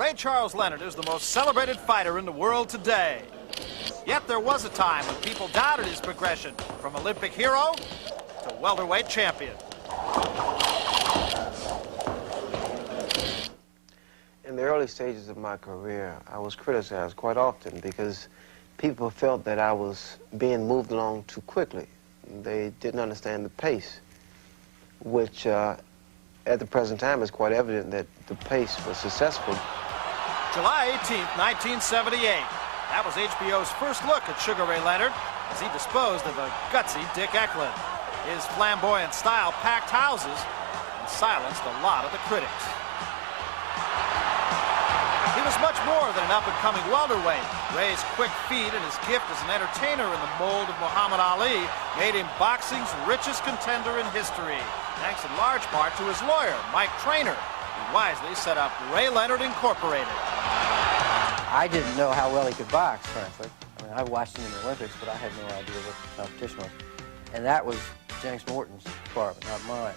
Ray Charles Leonard is the most celebrated fighter in the world today. Yet there was a time when people doubted his progression from Olympic hero to welterweight champion. In the early stages of my career, I was criticized quite often because people felt that I was being moved along too quickly. They didn't understand the pace, which at the present time is quite evident that the pace was successful. July 18th, 1978. That was HBO's first look at Sugar Ray Leonard as he disposed of a gutsy Dick Eklund. His flamboyant style packed houses and silenced a lot of the critics. He was much more than an up-and-coming welterweight. Ray's quick feet and his gift as an entertainer in the mold of Muhammad Ali made him boxing's richest contender in history, thanks in large part to his lawyer, Mike Traynor, who wisely set up Ray Leonard Incorporated. I didn't know how well he could box, frankly. I mean, I watched him in the Olympics, but I had no idea what the competition was. And that was James Morton's department, not mine.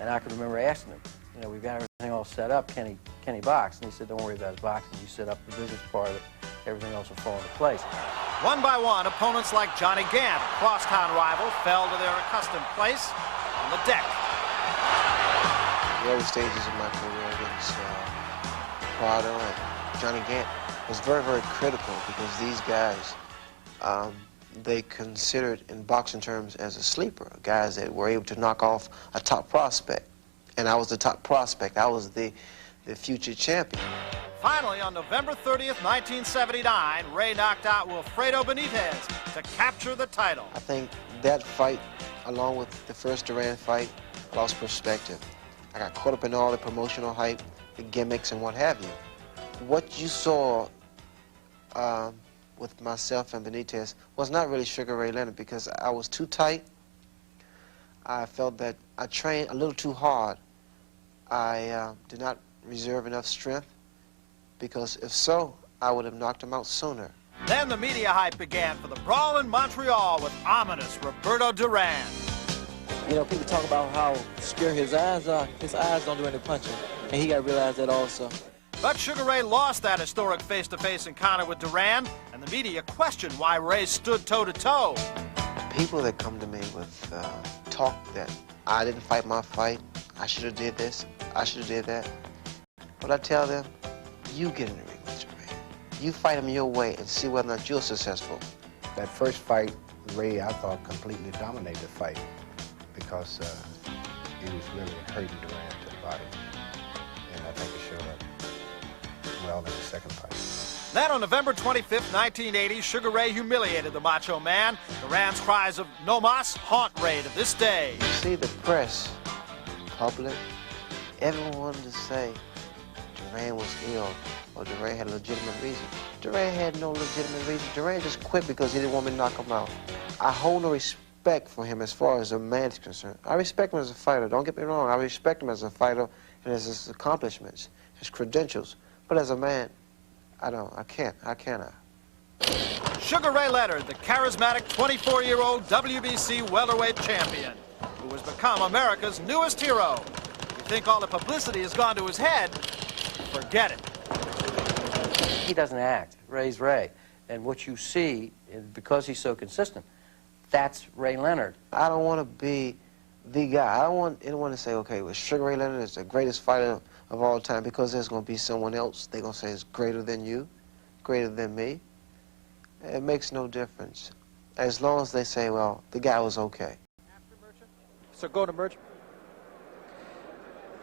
And I could remember asking him, you know, we've got everything all set up, can he box? And he said, don't worry about his boxing, you set up the business part of it, everything else will fall into place. One by one, opponents like Johnny Gant, a crosstown rival, fell to their accustomed place on the deck. The early stages of my career against Prado and Johnny Gant was very, very critical because these guys, they considered in boxing terms as a sleeper, guys that were able to knock off a top prospect. And I was the top prospect. I was the future champion. Finally, on November 30th, 1979, Ray knocked out Wilfredo Benitez to capture the title. I think that fight, along with the first Duran fight, lost perspective. I got caught up in all the promotional hype, the gimmicks, and what have you. What you saw with myself and Benitez was not really Sugar Ray Leonard because I was too tight. I felt that I trained a little too hard. I did not reserve enough strength because if so, I would have knocked him out sooner. Then the media hype began for the brawl in Montreal with ominous Roberto Duran. You know, people talk about how obscure his eyes are. His eyes don't do any punching, and he got to realize that also. But Sugar Ray lost that historic face-to-face encounter with Duran, and the media questioned why Ray stood toe-to-toe. People that come to me with talk that I didn't fight my fight, I should have did this, I should have did that. But I tell them, you get in the ring with Ray. You fight him your way and see whether or not you're successful. That first fight, Ray, I thought, completely dominated the fight because he was really hurting Duran to the body. And I think it showed up well in the second fight. Then on November 25th, 1980, Sugar Ray humiliated the Macho Man. Duran's cries of "No mas" haunt Ray to this day. You see, the press, public, everyone wanted to say Duran was ill or Duran had a legitimate reason. Duran had no legitimate reason. Duran just quit because he didn't want me to knock him out. I hold no respect for him as far as a man is concerned. I respect him as a fighter. Don't get me wrong. I respect him as a fighter and as his accomplishments, his credentials. But as a man, I cannot. Sugar Ray Leonard, the charismatic 24-year-old WBC welterweight champion, who has become America's newest hero. If you think all the publicity has gone to his head, forget it. He doesn't act. Ray's Ray. And what you see, because he's so consistent, that's Ray Leonard. I don't want to be the guy. I don't want anyone to say, okay, well, Sugar Ray Leonard is the greatest fighter of all time because there's going to be someone else they're going to say is greater than you, greater than me. It makes no difference. As long as they say, well, the guy was okay. So go to Merchant.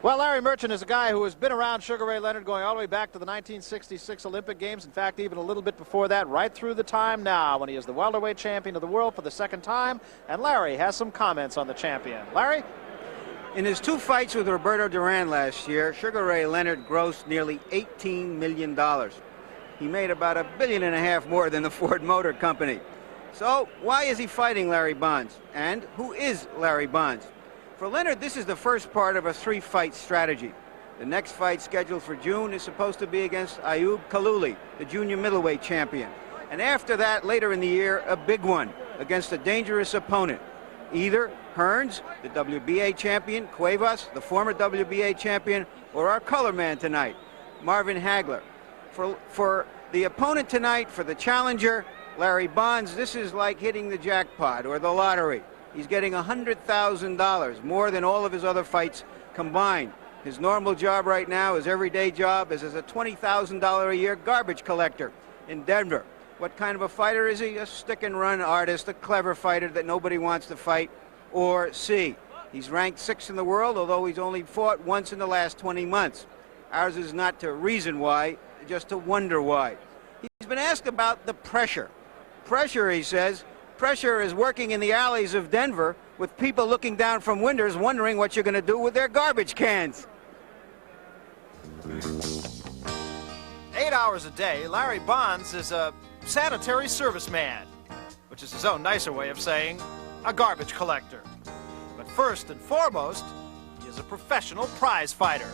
Well, Larry Merchant is a guy who has been around Sugar Ray Leonard going all the way back to the 1966 Olympic Games. In fact, even a little bit before that, right through the time now when he is the welterweight champion of the world for the second time. And Larry has some comments on the champion. Larry? In his two fights with Roberto Duran last year, Sugar Ray Leonard grossed nearly $18 million. He made about $1.5 billion more than the Ford Motor Company. So why is he fighting Larry Bonds? And who is Larry Bonds? For Leonard, this is the first part of a three-fight strategy. The next fight scheduled for June is supposed to be against Ayub Kalouli, the junior middleweight champion. And after that, later in the year, a big one against a dangerous opponent. Either Hearns, the WBA champion, Cuevas, the former WBA champion, or our color man tonight, Marvin Hagler. For the opponent tonight, for the challenger, Larry Bonds, this is like hitting the jackpot or the lottery. He's getting $100,000, more than all of his other fights combined. His normal job right now, his everyday job, is as a $20,000 a year garbage collector in Denver. What kind of a fighter is he? A stick-and-run artist, a clever fighter that nobody wants to fight or see. He's ranked 6th in the world, although he's only fought once in the last 20 months. Ours is not to reason why, just to wonder why. He's been asked about the pressure. Pressure, he says, pressure is working in the alleys of Denver with people looking down from windows wondering what you're going to do with their garbage cans. 8 hours a day, Larry Bonds is a sanitary serviceman, which is his own nicer way of saying a garbage collector. But first and foremost, he is a professional prize fighter.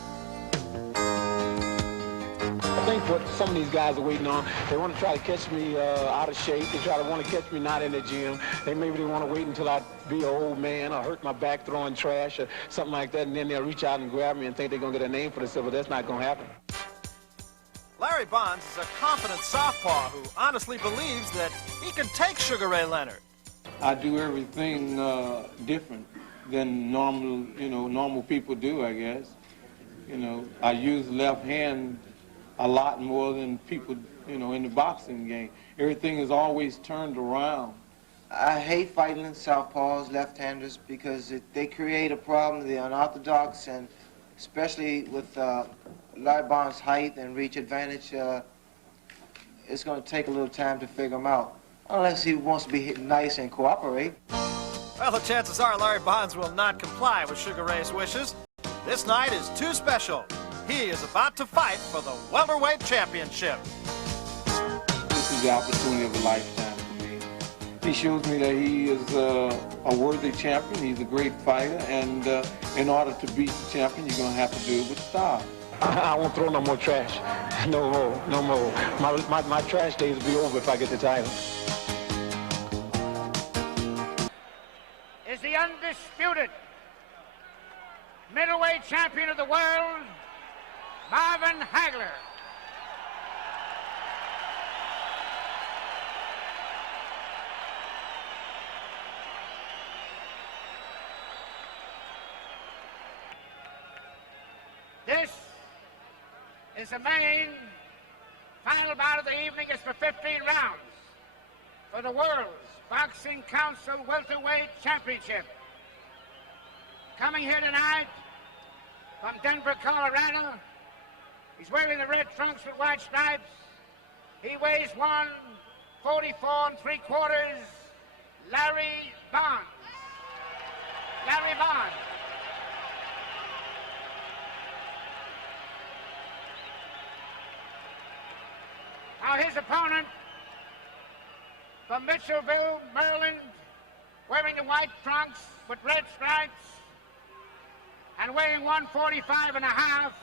I think what some of these guys are waiting on, they want to try to catch me out of shape. They want to catch me not in the gym. Maybe they want to wait until I be an old man or hurt my back throwing trash or something like that, and then they'll reach out and grab me and think they're going to get a name for themselves, but that's not going to happen. Larry Bonds is a confident southpaw who honestly believes that he can take Sugar Ray Leonard. I do everything different than normal people do, I guess. I use left hand a lot more than people, in the boxing game. Everything is always turned around. I hate fighting southpaws, left-handers, because they create a problem. They're unorthodox, and especially with Larry Bonds' height and reach advantage, it's going to take a little time to figure him out, unless he wants to be nice and cooperate. Well, the chances are Larry Bonds will not comply with Sugar Ray's wishes. This night is too special. He is about to fight for the welterweight championship. This is the opportunity of a lifetime for me. He shows me that he is a worthy champion. He's a great fighter, and in order to beat the champion, you're going to have to do it with style. I won't throw no more trash. No more. My trash days will be over if I get the title. Is the undisputed middleweight champion of the world, Marvin Hagler. This is the main final bout of the evening. It's for 15 rounds for the World's Boxing Council Welterweight Championship. Coming here tonight from Denver, Colorado. He's wearing the red trunks with white stripes. He weighs 144 3/4. Larry Bonds. Larry Bonds. Now his opponent from Mitchellville, Maryland, wearing the white trunks with red stripes and weighing 145.5.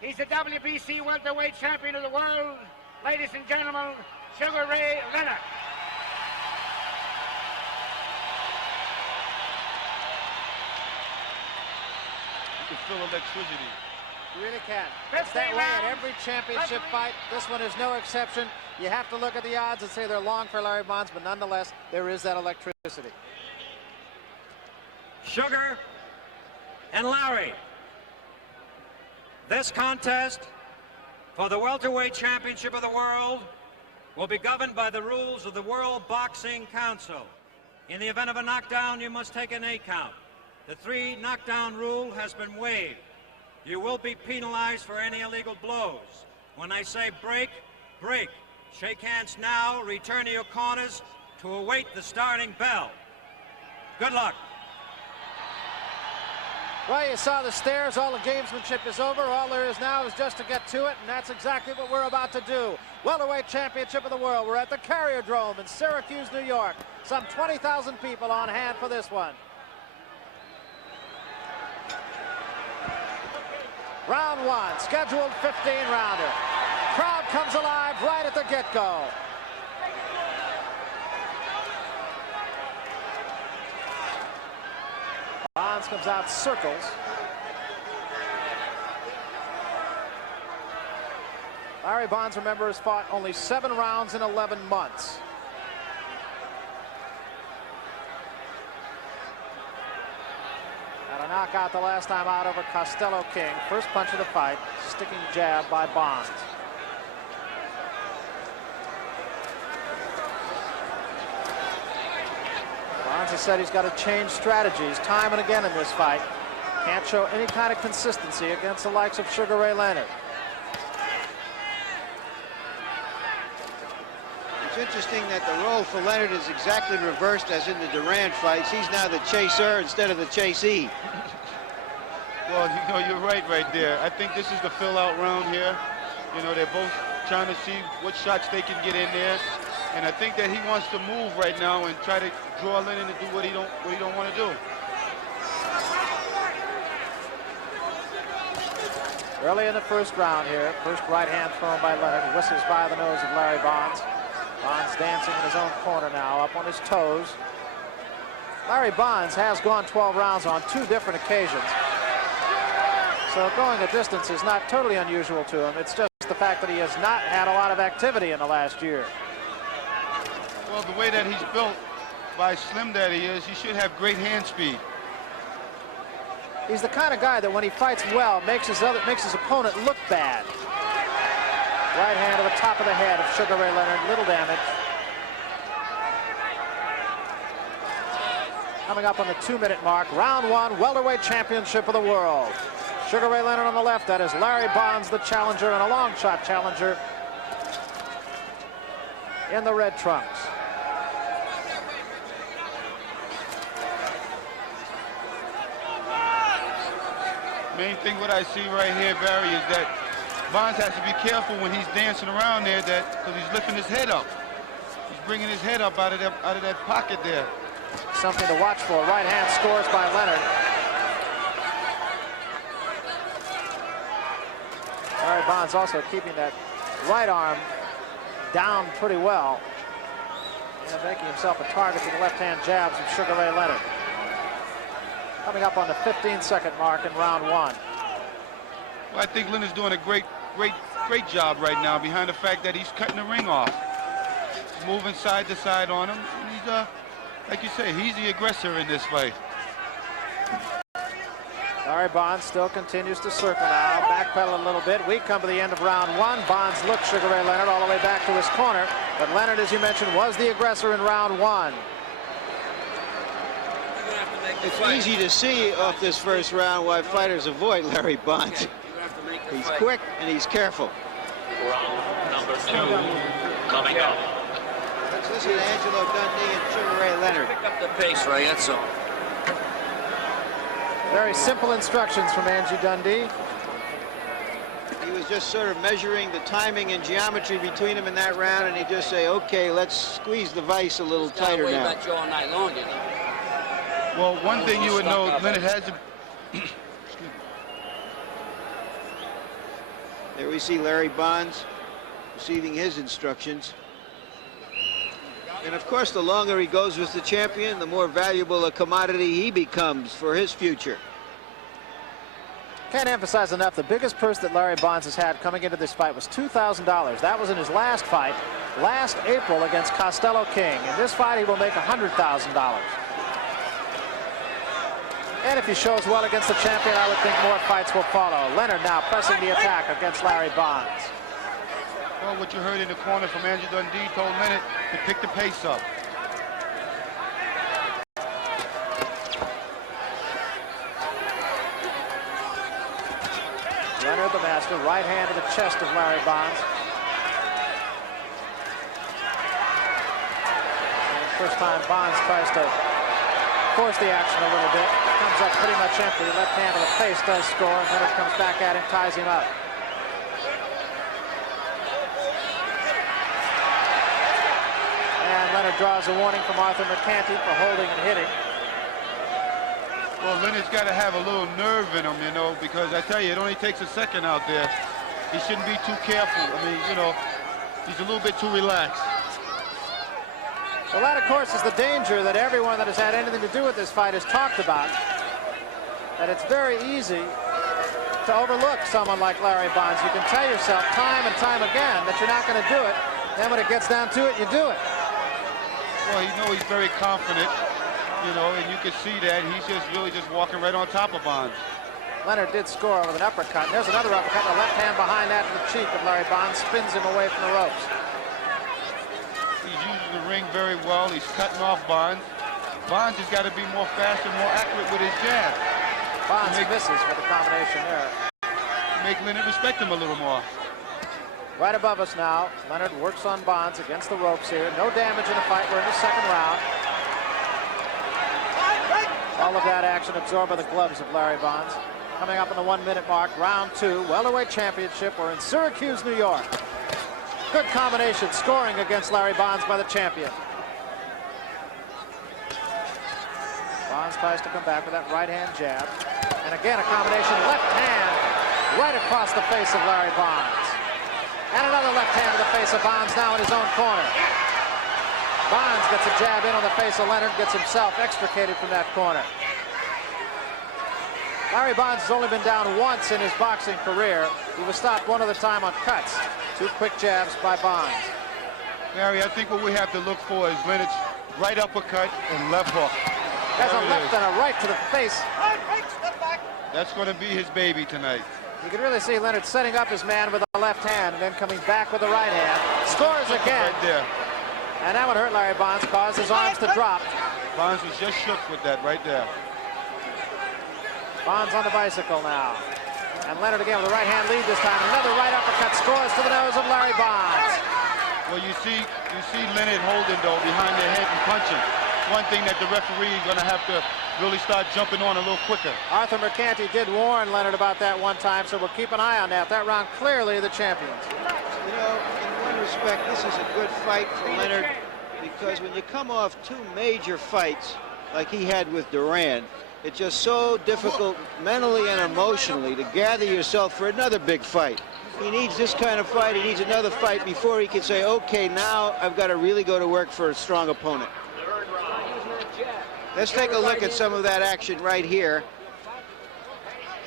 He's the WBC welterweight champion of the world. Ladies and gentlemen, Sugar Ray Leonard. You can feel electricity. You really can. It's that way at every championship fight. This one is no exception. You have to look at the odds and say they're long for Larry Bonds, but nonetheless, there is that electricity. Sugar and Larry. This contest for the welterweight championship of the world will be governed by the rules of the World Boxing Council. In the event of a knockdown, you must take an 8 count. The 3 knockdown rule has been waived. You will be penalized for any illegal blows. When I say break, break. Shake hands now, return to your corners to await the starting bell. Good luck. Well, you saw the stairs. All the gamesmanship is over. All there is now is just to get to it, and that's exactly what we're about to do. Welterweight championship of the world. We're at the Carrier Dome in Syracuse, New York. Some 20,000 people on hand for this one. Round 1, scheduled 15-rounder. Crowd comes alive right at the get-go. Bonds comes out circles. Larry Bonds, remember, has fought only 7 rounds in 11 months. Got a knockout the last time out over Costello King. First punch of the fight, sticking jab by Bonds. Bonds has said he's got to change strategies time and again in this fight. Can't show any kind of consistency against the likes of Sugar Ray Leonard. It's interesting that the role for Leonard is exactly reversed as in the Durant fights. He's now the chaser instead of the chasee. Well, you know, you're right there. I think this is the fill-out round here. You know, they're both trying to see what shots they can get in there. And I think that he wants to move right now and try to draw Leonard to do what he don't want to do. Early in the first round here, first right hand thrown by Leonard, whistles by the nose of Larry Bonds. Bonds dancing in his own corner now, up on his toes. Larry Bonds has gone 12 rounds on 2 different occasions. So going a distance is not totally unusual to him. It's just the fact that he has not had a lot of activity in the last year. Well, the way that he's built, by slim that he is, he should have great hand speed. He's the kind of guy that when he fights well, makes his opponent look bad. Right hand to the top of the head of Sugar Ray Leonard, little damage. Coming up on the 2-minute mark, round 1, welterweight championship of the world. Sugar Ray Leonard on the left, that is Larry Bonds, the challenger, and a long shot challenger in the red trunks. Main thing what I see right here, Barry, is that Bonds has to be careful when he's dancing around there, because he's lifting his head up. He's bringing his head up out of that pocket there. Something to watch for. Right hand scores by Leonard. Larry Bonds also keeping that right arm down pretty well and making himself a target to the left-hand jabs of Sugar Ray Leonard. Coming up on the 15-second mark in round 1. Well, I think Leonard's doing a great job right now behind the fact that he's cutting the ring off. He's moving side to side on him. And he's, like you say, he's the aggressor in this fight. Larry Bonds still continues to circle now, backpedal a little bit. We come to the end of round 1. Bonds looks Sugar Ray Leonard all the way back to his corner, but Leonard, as you mentioned, was the aggressor in round 1. It's easy to see off this first round why fighters avoid Larry Bonds. He's quick and he's careful. Round number 2 coming up. Let's listen to Angelo Dundee and Sugar Ray Leonard. Pick up the pace, Ray, that's all. Very simple instructions from Angie Dundee. He was just sort of measuring the timing and geometry between them in that round, and he just say, okay, let's squeeze the vise a little tighter now. About you all night long, didn't he? Well, one thing you would know, Leonard has to... There we see Larry Bonds receiving his instructions. And of course, the longer he goes with the champion, the more valuable a commodity he becomes for his future. Can't emphasize enough, the biggest purse that Larry Bonds has had coming into this fight was $2,000. That was in his last fight, last April against Costello King. In this fight, he will make $100,000. And if he shows well against the champion, I would think more fights will follow. Leonard now pressing the attack against Larry Bonds. Well, what you heard in the corner from Andrew Dundee told Leonard to pick the pace up. Leonard, the master, right hand to the chest of Larry Bonds. And the first time Bonds tries to force the action a little bit. Comes up pretty much empty. The left hand to the face does score. Leonard comes back at him, ties him up. And Leonard draws a warning from Arthur McCanty for holding and hitting. Well, Leonard's got to have a little nerve in him, you know, because I tell you, it only takes a second out there. He shouldn't be too careful. I mean, you know, he's a little bit too relaxed. Well, that, of course, is the danger that everyone that has had anything to do with this fight has talked about. That it's very easy to overlook someone like Larry Bonds. You can tell yourself time and time again that you're not going to do it. Then when it gets down to it, you do it. Well, you know he's very confident, you know, and you can see that he's just really just walking right on top of Bonds. Leonard did score with an uppercut. And there's another uppercut, the left hand behind that to the cheek of Larry Bonds, spins him away from the ropes. He's using the ring very well. He's cutting off Bonds. Bonds has got to be more fast and more accurate with his jab. Bonds misses with the combination there. Make Leonard respect him a little more. Right above us now, Leonard works on Bonds against the ropes here. No damage in the fight. We're in the second round. All of that action absorbed by the gloves of Larry Bonds. Coming up on the 1 minute mark, round 2, welterweight championship. We're in Syracuse, New York. Good combination, scoring against Larry Bonds by the champion. Bonds tries to come back with that right hand jab. And again, a combination left hand right across the face of Larry Bonds. And another left hand to the face of Bonds now in his own corner. Bonds gets a jab in on the face of Leonard, gets himself extricated from that corner. Larry Bonds has only been down once in his boxing career. He was stopped one other time on cuts. 2 quick jabs by Bonds. Larry, I think what we have to look for is Leonard's right uppercut and left hook. Has a left and a right to the face. That's going to be his baby tonight. You can really see Leonard setting up his man with the left hand and then coming back with the right hand. Scores again. Right there. And that would hurt Larry Bonds, caused his arms to drop. Bonds was just shook with that right there. Bonds on the bicycle now. And Leonard again with the right hand lead this time. Another right uppercut scores to the nose of Larry Bonds. Well, you see Leonard holding, though, behind their head and punching. One thing that the referee is going to have to really start jumping on a little quicker. Arthur Mercanti did warn Leonard about that one time, so we'll keep an eye on that. That round clearly the champions. You know, in one respect, this is a good fight for Leonard because when you come off 2 major fights like he had with Duran, it's just so difficult mentally and emotionally to gather yourself for another big fight. He needs this kind of fight. He needs another fight before he can say, okay, now I've got to really go to work for a strong opponent. Let's take a look at some of that action right here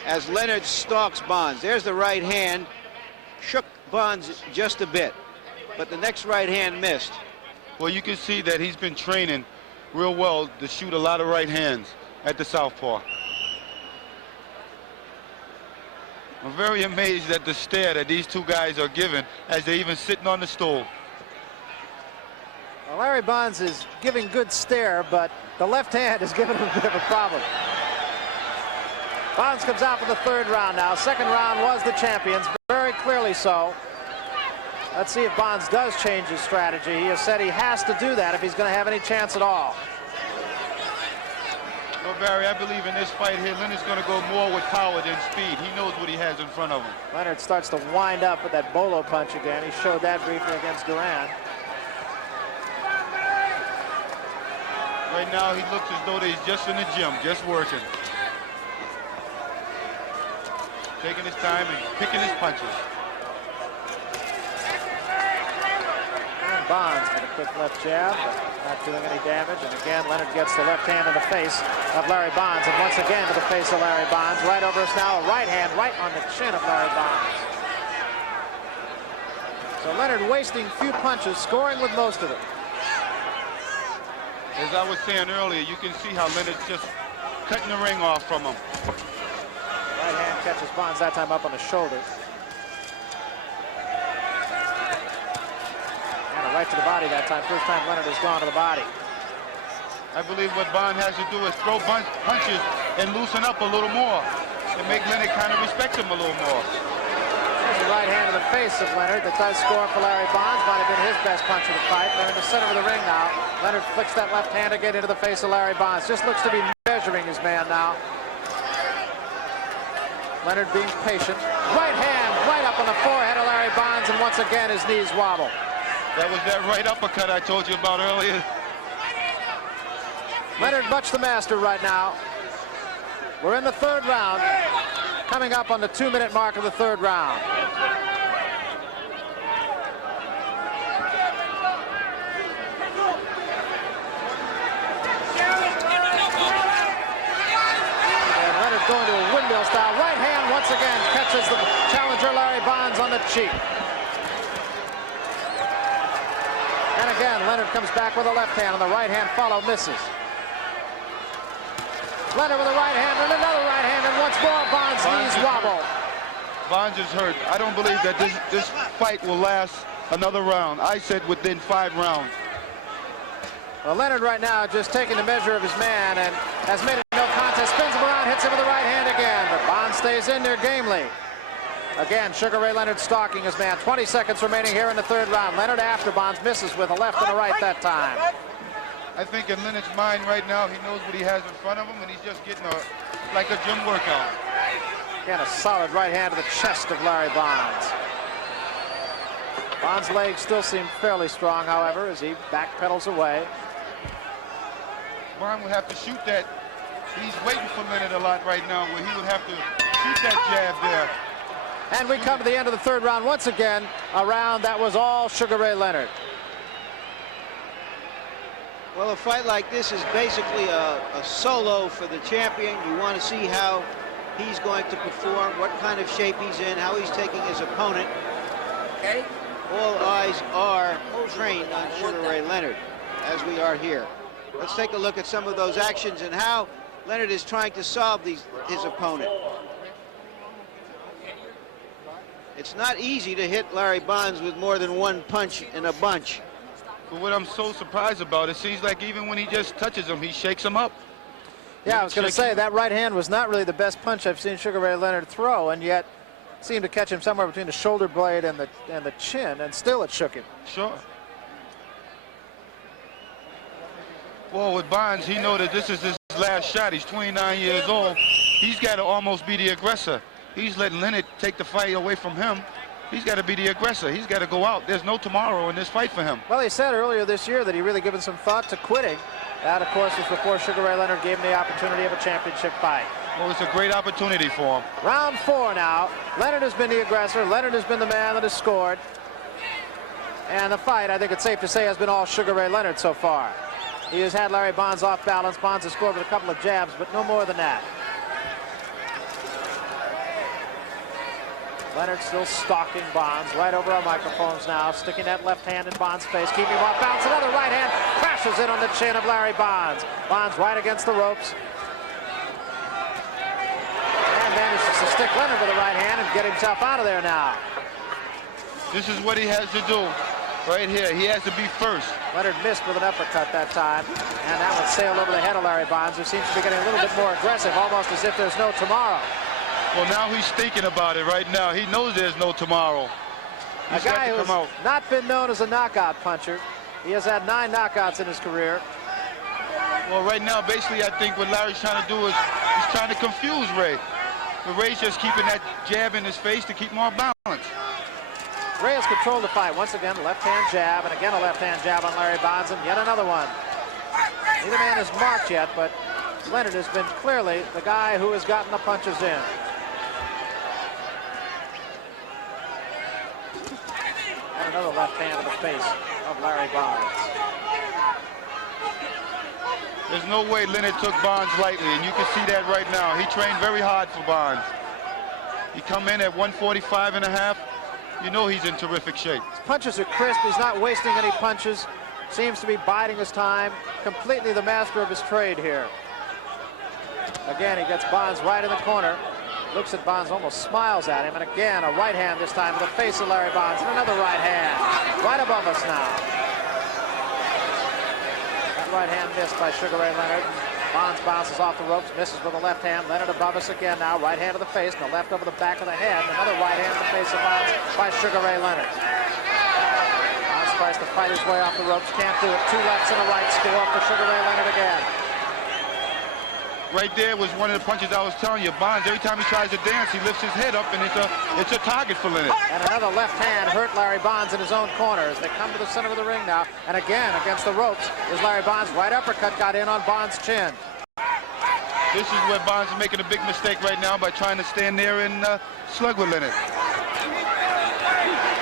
as Leonard stalks Bonds. There's the right hand, shook Bonds just a bit, but the next right hand missed. Well, you can see that he's been training real well to shoot a lot of right hands at the southpaw. I'm very amazed at the stare that these 2 guys are giving as they're even sitting on the stool. Well, Larry Bonds is giving good stare, but the left hand is giving him a bit of a problem. Bonds comes out for the 3rd round now. 2nd round was the champions, very clearly so. Let's see if Bonds does change his strategy. He has said he has to do that if he's going to have any chance at all. Well, Barry, I believe in this fight here, Leonard's going to go more with power than speed. He knows what he has in front of him. Leonard starts to wind up with that bolo punch again. He showed that briefly against Duran. Right now, he looks as though he's just in the gym, just working. Taking his time and picking his punches. And Bonds with a quick left jab, but not doing any damage. And again, Leonard gets the left hand in the face of Larry Bonds. And once again to the face of Larry Bonds. Right over us now, a right hand right on the chin of Larry Bonds. So Leonard wasting few punches, scoring with most of them. As I was saying earlier, you can see how Leonard's just cutting the ring off from him. Right hand catches Bonds that time up on the shoulder. And a right to the body that time. First time Leonard has gone to the body. I believe what Bonds has to do is throw punches and loosen up a little more and make Leonard kind of respect him a little more. There's a right hand to the face of Leonard that does score for Larry Bonds. Might have been his best punch of the fight. They're in the center of the ring now. Leonard flicks that left hand again into the face of Larry Bonds. Just looks to be measuring his man now. Leonard being patient. Right hand right up on the forehead of Larry Bonds, and once again his knees wobble. That was that right uppercut I told you about earlier. Leonard much the master right now. We're in the 3rd round. Coming up on the 2-minute mark of the 3rd round. And Leonard going to a windmill style. Right hand once again cheek. And again, Leonard comes back with a left hand, and the right hand follow misses. Leonard with a right hand and another right hand, and once more Bonds' knees wobble. Bonds is hurt. I don't believe that this fight will last another round. I said within 5 rounds. Well, Leonard right now just taking the measure of his man and has made it no contest. Spins him around, hits him with the right hand again, but Bonds stays in there gamely. Again, Sugar Ray Leonard stalking his man. 20 seconds remaining here in the 3rd round. Leonard after Bonds misses with a left and a right that time. I think in Leonard's mind right now, he knows what he has in front of him, and he's just getting like a gym workout. Again, a solid right hand to the chest of Larry Bonds. Bonds' legs still seem fairly strong, however, as he backpedals away. Bonds would have to shoot that. He's waiting for Leonard a lot right now, where he would have to shoot that jab there. And we come to the end of the 3rd round once again. A round that was all Sugar Ray Leonard. Well, a fight like this is basically a solo for the champion. You want to see how he's going to perform, what kind of shape he's in, how he's taking his opponent. Okay. All eyes are trained on Sugar Ray Leonard, as we are here. Let's take a look at some of those actions and how Leonard is trying to solve his opponent. It's not easy to hit Larry Bonds with more than one punch in a bunch. But what I'm so surprised about, it seems like even when he just touches him, he shakes him up. Yeah, I was going to say, that right hand was not really the best punch I've seen Sugar Ray Leonard throw, and yet seemed to catch him somewhere between the shoulder blade and the chin, and still it shook him. Sure. Well, with Bonds, he knows that this is his last shot. He's 29 years old. He's got to almost be the aggressor. He's letting Leonard take the fight away from him. He's got to be the aggressor. He's got to go out. There's no tomorrow in this fight for him. Well, he said earlier this year that he really given some thought to quitting. That, of course, was before Sugar Ray Leonard gave him the opportunity of a championship fight. Well, it's a great opportunity for him. Round 4 now. Leonard has been the aggressor. Leonard has been the man that has scored. And the fight, I think it's safe to say, has been all Sugar Ray Leonard so far. He has had Larry Bonds off balance. Bonds has scored with a couple of jabs, but no more than that. Leonard still stalking Bonds right over our microphones now, sticking that left hand in Bonds' face, keeping him off balance. Another right hand crashes in on the chin of Larry Bonds. Bonds right against the ropes. And manages to stick Leonard with the right hand and get himself out of there now. This is what he has to do right here. He has to be first. Leonard missed with an uppercut that time, and that one sailed over the head of Larry Bonds, who seems to be getting a little bit more aggressive, almost as if there's no tomorrow. Well, now he's thinking about it right now. He knows there's no tomorrow. A guy who's not been known as a knockout puncher. He has had 9 knockouts in his career. Well, right now, basically, I think what Larry's trying to do is he's trying to confuse Ray. But Ray's just keeping that jab in his face to keep him off balance. Ray has controlled the fight. Once again, left-hand jab, and again a left-hand jab on Larry Bonds, and yet another one. Neither man is marked yet, but Leonard has been clearly the guy who has gotten the punches in. And another left hand to the face of Larry Bonds. There's no way Leonard took Bonds lightly, and you can see that right now. He trained very hard for Bonds. He come in at 145.5. You know he's in terrific shape. His punches are crisp. He's not wasting any punches. Seems to be biding his time. Completely the master of his trade here. Again, he gets Bonds right in the corner. Looks at Bonds, almost smiles at him. And again, a right hand this time to the face of Larry Bonds. And another right hand. Right above us now. That right hand missed by Sugar Ray Leonard. Bonds bounces off the ropes, misses with the left hand. Leonard above us again now. Right hand to the face, and the left over the back of the head. Another right hand to the face of Bonds by Sugar Ray Leonard. Bonds tries to fight his way off the ropes. Can't do it. 2 lefts and a right score for Sugar Ray Leonard again. Right there was one of the punches I was telling you. Bonds, every time he tries to dance, he lifts his head up, and it's a target for Leonard. And another left hand hurt Larry Bonds in his own corner as they come to the center of the ring now. And again, against the ropes, is Larry Bonds. Right uppercut got in on Bonds' chin. This is where Bonds is making a big mistake right now by trying to stand there and slug with Leonard.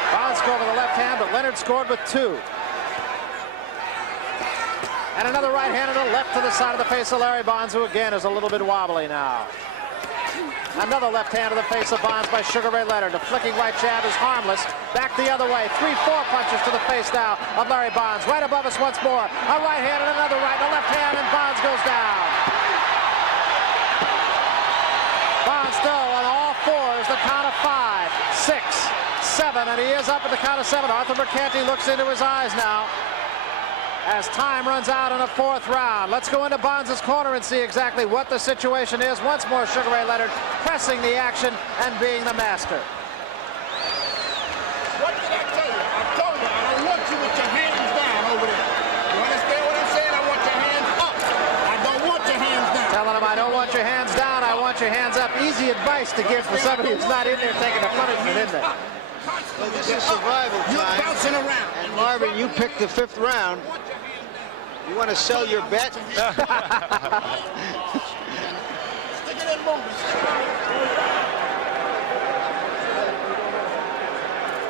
Bonds scored with a left hand, but Leonard scored with 2. And another right hand and a left to the side of the face of Larry Bonds, who again is a little bit wobbly now. Another left hand to the face of Bonds by Sugar Ray Leonard. The flicking right jab is harmless. Back the other way. 3-4 punches to the face now of Larry Bonds. Right above us once more. A right hand and another right. A left hand, and Bonds goes down. Bonds still on all fours. The count of 5, 6, 7, and he is up at the count of 7. Arthur Mercanti looks into his eyes now as time runs out in the 4th round. Let's go into Bonds' corner and see exactly what the situation is. Once more, Sugar Ray Leonard pressing the action and being the master. What did I tell you? I told you, I don't want you with your hands down over there. You understand what I'm saying? I want your hands up. I don't want your hands down. Telling him I don't want your hands down, I want your hands up. Easy advice to give for somebody who's not in there taking a punishment, isn't it? Well, this is survival time. You're bouncing around. And Marvin, you picked the 5th round. You want to sell your bet? Stick it in moving.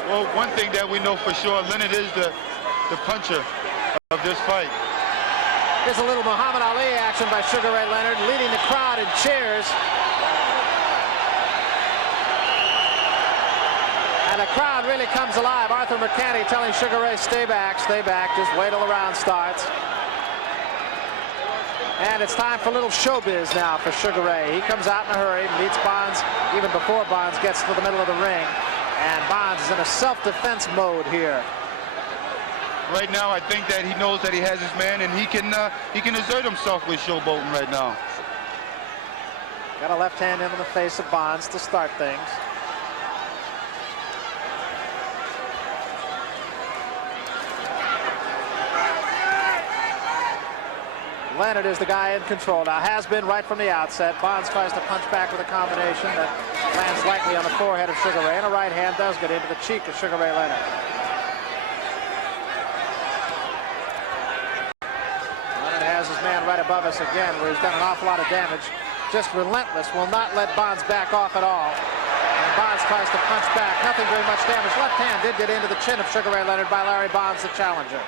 Well, one thing that we know for sure, Leonard is the puncher of this fight. Here's a little Muhammad Ali action by Sugar Ray Leonard, leading the crowd in cheers. And the crowd really comes alive. Arthur Mercanti telling Sugar Ray, stay back, just wait till the round starts. And it's time for a little showbiz now for Sugar Ray. He comes out in a hurry, meets Bonds even before Bonds gets to the middle of the ring. And Bonds is in a self-defense mode here. Right now, I think that he knows that he has his man, and he can exert himself with showboating right now. Got a left hand into the face of Bonds to start things. Leonard is the guy in control now, has been right from the outset. Bonds tries to punch back with a combination that lands lightly on the forehead of Sugar Ray, and a right hand does get into the cheek of Sugar Ray Leonard. Leonard has his man right above us again, where he's done an awful lot of damage. Just relentless, will not let Bonds back off at all. And Bonds tries to punch back, nothing very much damage. Left hand did get into the chin of Sugar Ray Leonard by Larry Bonds, the challenger.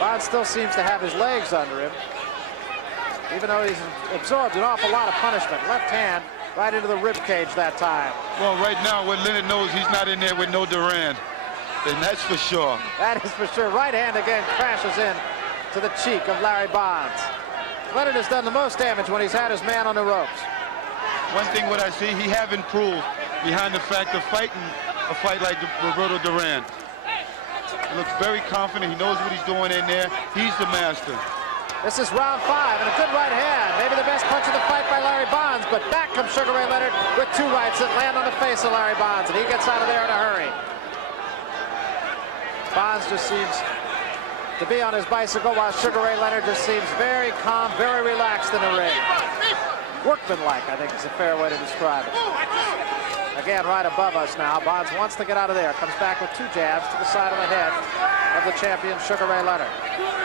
Bonds still seems to have his legs under him, even though he's absorbed an awful lot of punishment. Left hand right into the rib cage that time. Well, right now, what Leonard knows, he's not in there with no Duran, and that's for sure. That is for sure. Right hand again crashes in to the cheek of Larry Bonds. Leonard has done the most damage when he's had his man on the ropes. One thing what I see, he have improved behind the fact of fighting a fight like Roberto Duran. He looks very confident. He knows what he's doing in there. He's the master. This is round 5, and a good right hand. Maybe the best punch of the fight by Larry Bonds, but back comes Sugar Ray Leonard with 2 rights that land on the face of Larry Bonds, and he gets out of there in a hurry. Bonds just seems to be on his bicycle, while Sugar Ray Leonard just seems very calm, very relaxed in the ring. Workmanlike, I think is a fair way to describe it. Again, right above us now. Bonds wants to get out of there. Comes back with 2 jabs to the side of the head of the champion, Sugar Ray Leonard.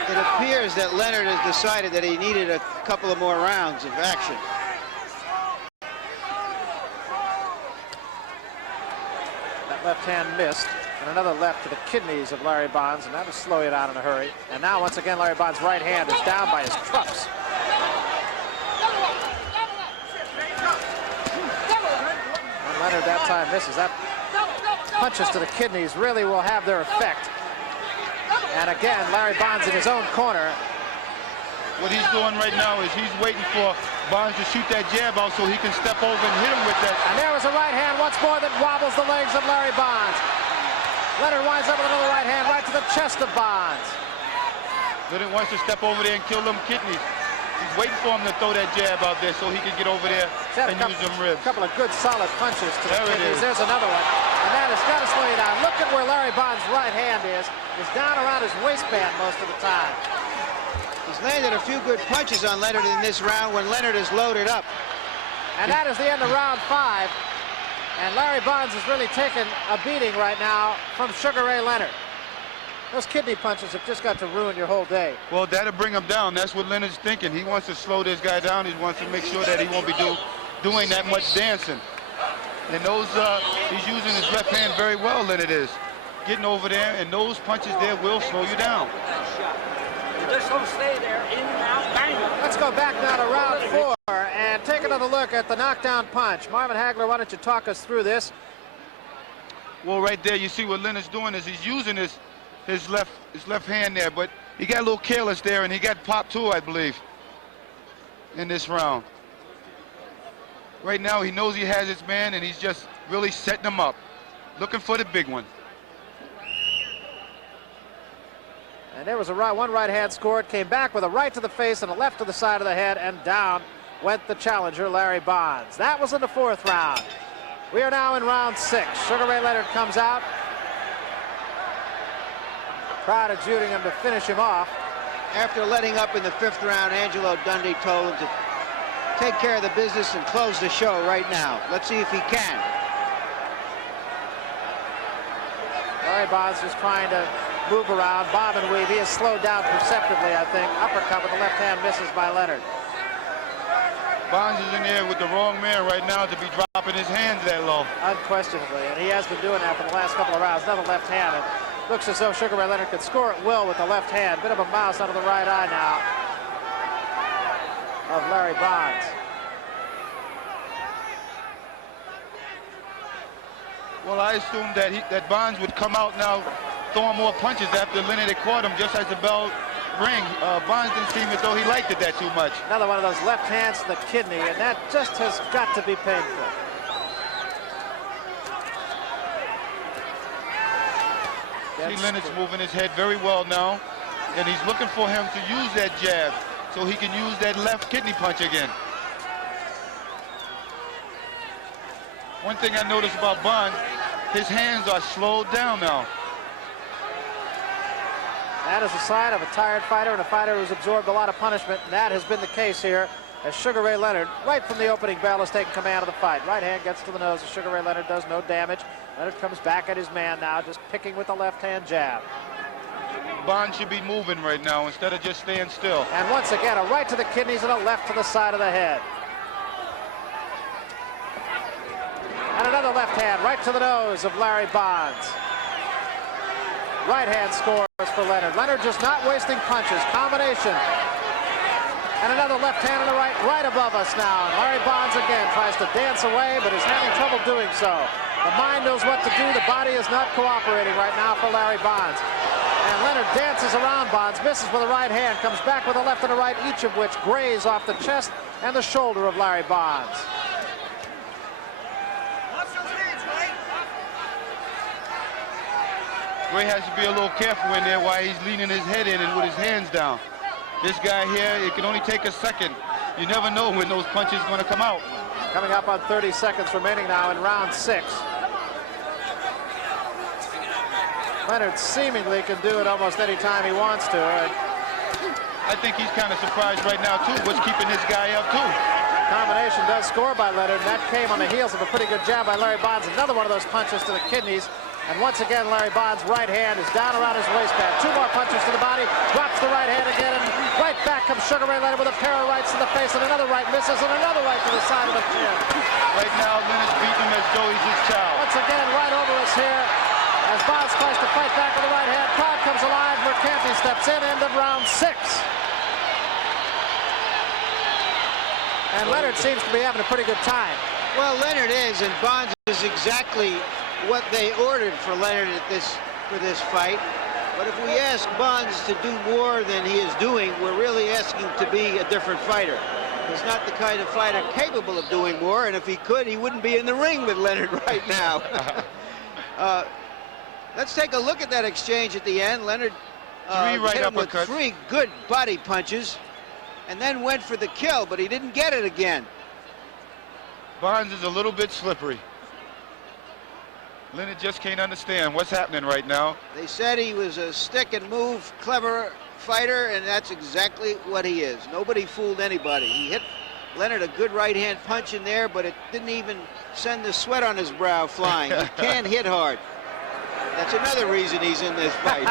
It appears that Leonard has decided that he needed a couple of more rounds of action. That left hand missed, and another left to the kidneys of Larry Bonds, and that'll slow you down in a hurry. And now, once again, Larry Bonds' right hand is down by his trucks. Leonard that time misses. That punches to the kidneys really will have their effect. And again, Larry Bonds in his own corner. What he's doing right now is he's waiting for Bonds to shoot that jab out so he can step over and hit him with that. And there was a right hand once more that wobbles the legs of Larry Bonds. Leonard winds up with another right hand right to the chest of Bonds. Leonard wants to step over there and kill them kidneys. He's waiting for him to throw that jab out there so he can get over there and use them ribs. A couple of good solid punches to the kidneys. There's another one. And that has got to slow you down. Look at where Larry Bonds' right hand is. It's down around his waistband most of the time. He's landed a few good punches on Leonard in this round when Leonard is loaded up. And that is the end of round 5. And Larry Bonds has really taken a beating right now from Sugar Ray Leonard. Those kidney punches have just got to ruin your whole day. Well, that'll bring him down. That's what Leonard's thinking. He wants to slow this guy down. He wants to make sure that he won't be doing that much dancing. And those, he's using his left hand very well, Leonard is. Getting over there, and those punches there will slow you down. Just don't stay there, in and out, bang. Let's go back now to round 4. And And take another look at the knockdown punch. Marvin Hagler, why don't you talk us through this? Well, right there, you see what Leonard's doing is he's using his left hand there, but he got a little careless there, and he got popped too, I believe, in this round. Right now, he knows he has his man, and he's just really setting him up, looking for the big one. And there was one right hand scored, came back with a right to the face and a left to the side of the head, and down went the challenger, Larry Bonds. That was in the 4th round. We are now in round 6. Sugar Ray Leonard comes out. Crowd adjudicating him to finish him off. After letting up in the 5th round, Angelo Dundee told him to take care of the business and close the show right now. Let's see if he can. Larry Bonds just trying to move around, bob and weave. He has slowed down perceptibly, I think. Uppercut with the left hand misses by Leonard. Bonds is in there with the wrong man right now to be dropping his hands that low. Unquestionably, and he has been doing that for the last couple of rounds. Another left hand. It looks as though Sugar Ray Leonard could score at will with the left hand. Bit of a mouse out of the right eye now of Larry Bonds. Well, I assumed that Bonds would come out now throwing more punches after Leonard had caught him just as the bell rang. Bonds didn't seem as though he liked it that too much. Another one of those left hands to the kidney, and that just has got to be painful. See, Leonard's moving his head very well now, and he's looking for him to use that jab so he can use that left kidney punch again. One thing I noticed about Bonds, his hands are slowed down now. That is a sign of a tired fighter and a fighter who's absorbed a lot of punishment, and that has been the case here as Sugar Ray Leonard, right from the opening bell, has taken command of the fight. Right hand gets to the nose as Sugar Ray Leonard does no damage. Leonard comes back at his man now, just picking with the left hand jab. Bonds should be moving right now instead of just staying still. And once again, a right to the kidneys and a left to the side of the head. And another left hand right to the nose of Larry Bonds. Right hand scores for Leonard. Leonard just not wasting punches. Combination. And another left hand on the right above us now. And Larry Bonds again tries to dance away, but is having trouble doing so. The mind knows what to do. The body is not cooperating right now for Larry Bonds. And Leonard dances around Bonds, misses with a right hand, comes back with a left and a right, each of which graze off the chest and the shoulder of Larry Bonds. Ray has to be a little careful in there while he's leaning his head in and with his hands down. This guy here, it can only take a second. You never know when those punches are going to come out. Coming up on 30 seconds remaining now in round 6. Leonard seemingly can do it almost any time he wants to. I think he's kind of surprised right now, too. What's keeping this guy up, too? Combination does score by Leonard, and that came on the heels of a pretty good jab by Larry Bonds. Another one of those punches to the kidneys. And once again, Larry Bonds' right hand is down around his waistband. 2 more punches to the body, drops the right hand again, and right back comes Sugar Ray Leonard with a pair of rights to the face, and another right misses, and another right to the side of the chin. Right now, Leonard's beating him as though he's his child. Once again, right over us here, as Bonds tries to fight back with the right hand. Crowd comes alive, Mercanti steps in, end of round 6. And Leonard seems to be having a pretty good time. Well, Leonard is, and Bonds is exactly what they ordered for Leonard for this fight. But if we ask Bonds to do more than he is doing, we're really asking to be a different fighter. He's not the kind of fighter capable of doing more, and if he could, he wouldn't be in the ring with Leonard right now. Let's take a look at that exchange at the end. Leonard hit him with 3 good body punches and then went for the kill, but he didn't get it again. Bonds is a little bit slippery. Leonard just can't understand what's happening right now. They said he was a stick and move, clever fighter, and that's exactly what he is. Nobody fooled anybody. He hit Leonard a good right hand punch in there, but it didn't even send the sweat on his brow flying. He can hit hard. That's another reason he's in this fight.